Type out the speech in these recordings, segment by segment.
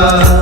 love.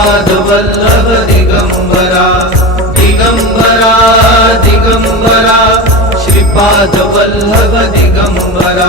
पादवल्लभ Digambara Digambara Digambara Shripadvallabh Digambara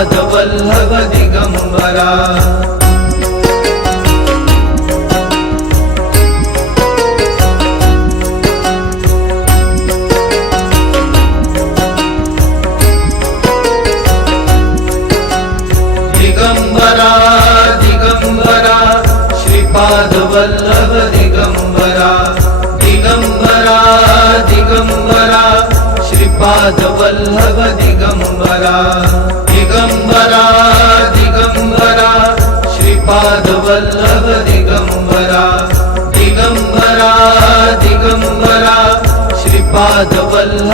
Padavallabha Digambara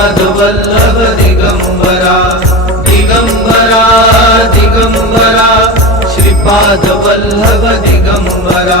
पादवल्लभ Digambara Digambara Digambara Shripadvallabh Digambara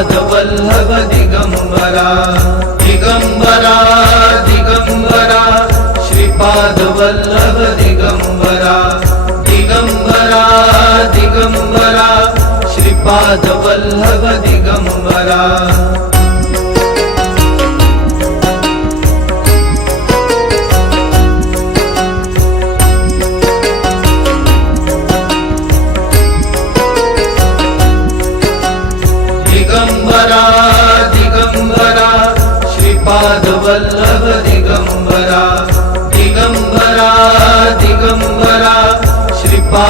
पादवल्लभ Digambara Digambara Digambara Shripadvallabh Digambara Digambara Digambara Shripadvallabh Digambara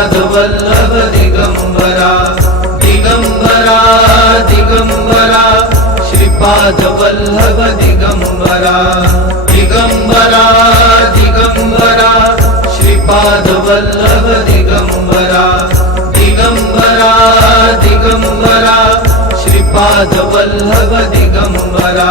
पादवल्लभ Digambara Digambara Digambara Shripadvallabh Digambara Digambara Digambara Shripadvallabh Digambara Digambara Digambara Shripadvallabh Digambara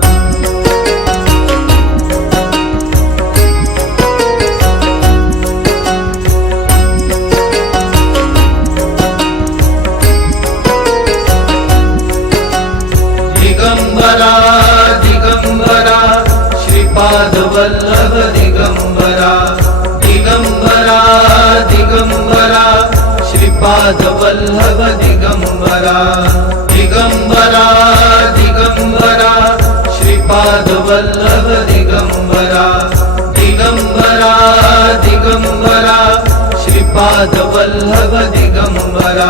पादवल्लभ Digambara Digambara Digambara Shripadvallabh Digambara Digambara Digambara Shripadvallabh Digambara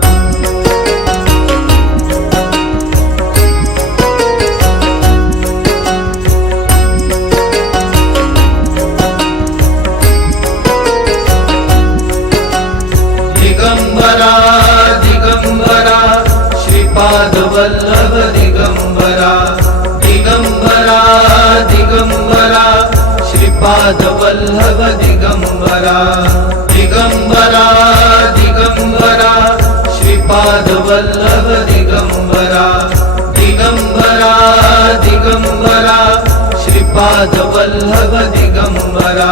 पादवल्लभ Digambara Digambara Digambara Shripadvallabh Digambara Digambara Digambara Shripadvallabh Digambara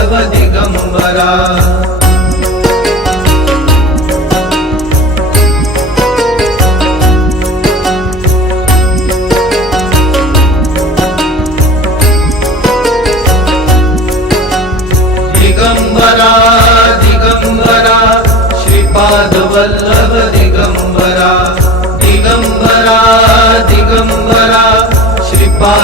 सर्व दिगंबरा. दिगंबरा.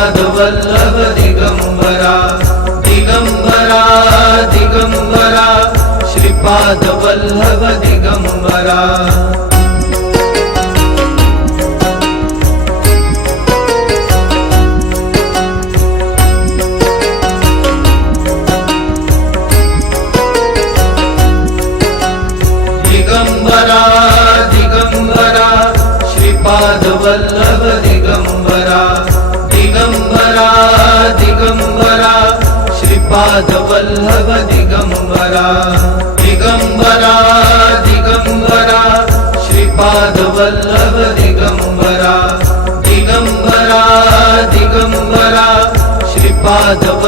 पादवल्लभ दिगंबरा दिगंबरा दिगंबरा श्रीपादवल्लभ दिगंबरा।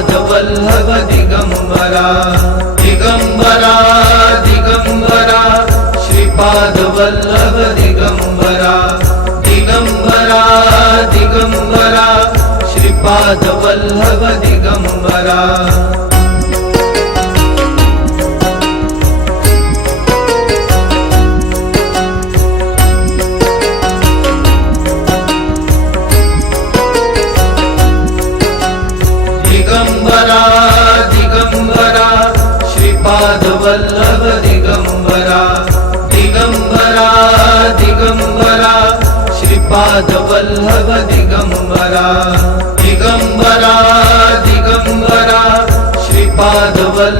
माधवल्लभ दिगंबरा दिगंबरा दिगंबरा श्रीपादवल्लभ दिगंबरा दिगंबरा दिगंबरा श्रीपादवल्लभ दिगंबरा। पादवल्लभ दिगम्बरा दिगंबरा दिगम्बरा श्रीपादवल्लभ